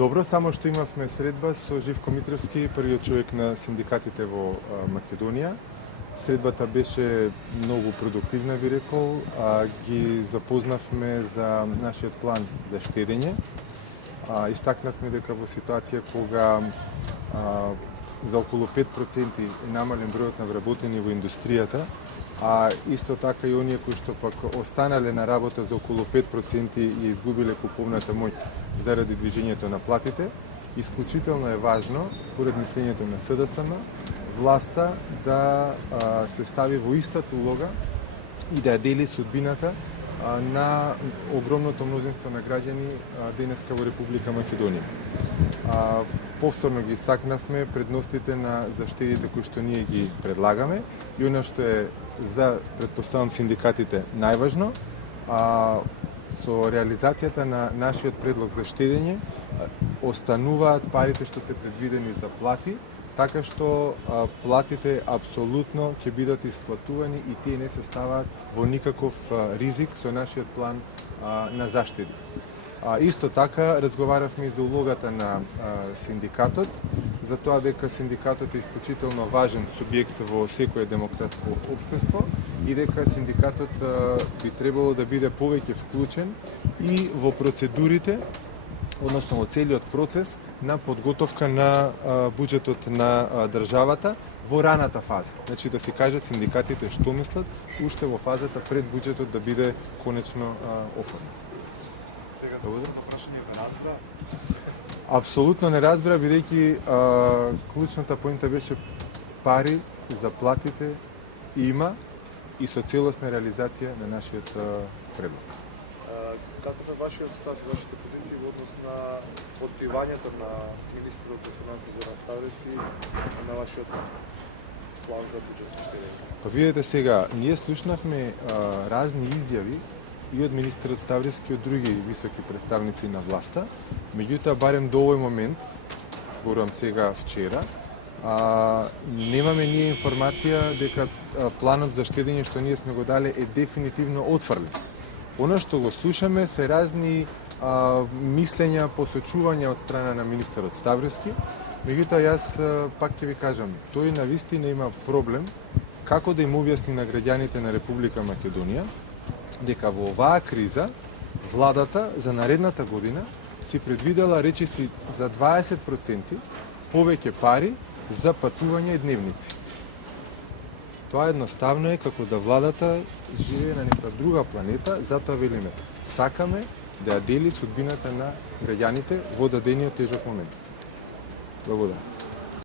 Добро, само што имавме средба со Живко Митровски, првиот човек на синдикатите во Македонија. Средбата беше многу продуктивна, би рекол, ги запознавме за нашиот план за штедење. Истакнавме дека во ситуација кога за околу 5% е намален бројот на вработени во индустријата, а исто така и оние кои што пак останале на работа за околу 5% и изгубиле куповната моќ заради движењето на платите, исклучително е важно, според мислењето на СДСМ, власта да се стави во истата улога и да ја дели судбината на огромното мнозинство на граѓани денеска во Република Македонија. Повторно ги истакнавме предностите на заштедите кои што ние ги предлагаме и она што е за, предпоставам, синдикатите најважно, со реализацијата на нашиот предлог за штедење остануваат парите што се предвидени за плати, така што платите апсолутно ќе бидат исплатувани и тие не се ставаат во никаков ризик со нашиот план на заштеди. Исто така разговаравме и за улогата на синдикатот, за тоа дека синдикатот е исклучително важен субјект во секое демократско општество и дека синдикатот би требало да биде повеќе вклучен и во процедурите, односно во целиот процес на подготовка на буџетот на државата во раната фаза. Значи да си кажат синдикатите што мислат уште во фазата пред буџетот да биде конечно оформен. Сега тоа прашање да разбра. Апсолутно не разбра, бидејќи клучната поинта беше пари за платите има и со целосна реализација на нашиот предлог. Каков е вашиот став, вашите позиции во однос на одбивањето на министерот за финансии Зоран Ставрески на вашиот план за буџетско штедење? Па видете сега, ние слушнавме разни изјави и од министерот Ставрески и од други високи представници на власта. Меѓутоа, барем до овој момент, зборувам сега вчера, немаме ние информација дека планот за штедење што ние сме го дале е дефинитивно отфрлен. Оно што го слушаме се разни мислења, посочувања од страна на министерот Ставрески. Меѓутоа, јас пак ќе ви кажам, тој навистина има проблем како да им објасни на граѓаните на Република Македонија дека во оваа криза владата за наредната година си предвидела речиси за 20% повеќе пари за патување и дневници. Тоа едноставно е како да владата живее на нека друга планета, затоа велиме, сакаме да ја дели судбината на граѓаните во дадениот тежок момент. Благодарам.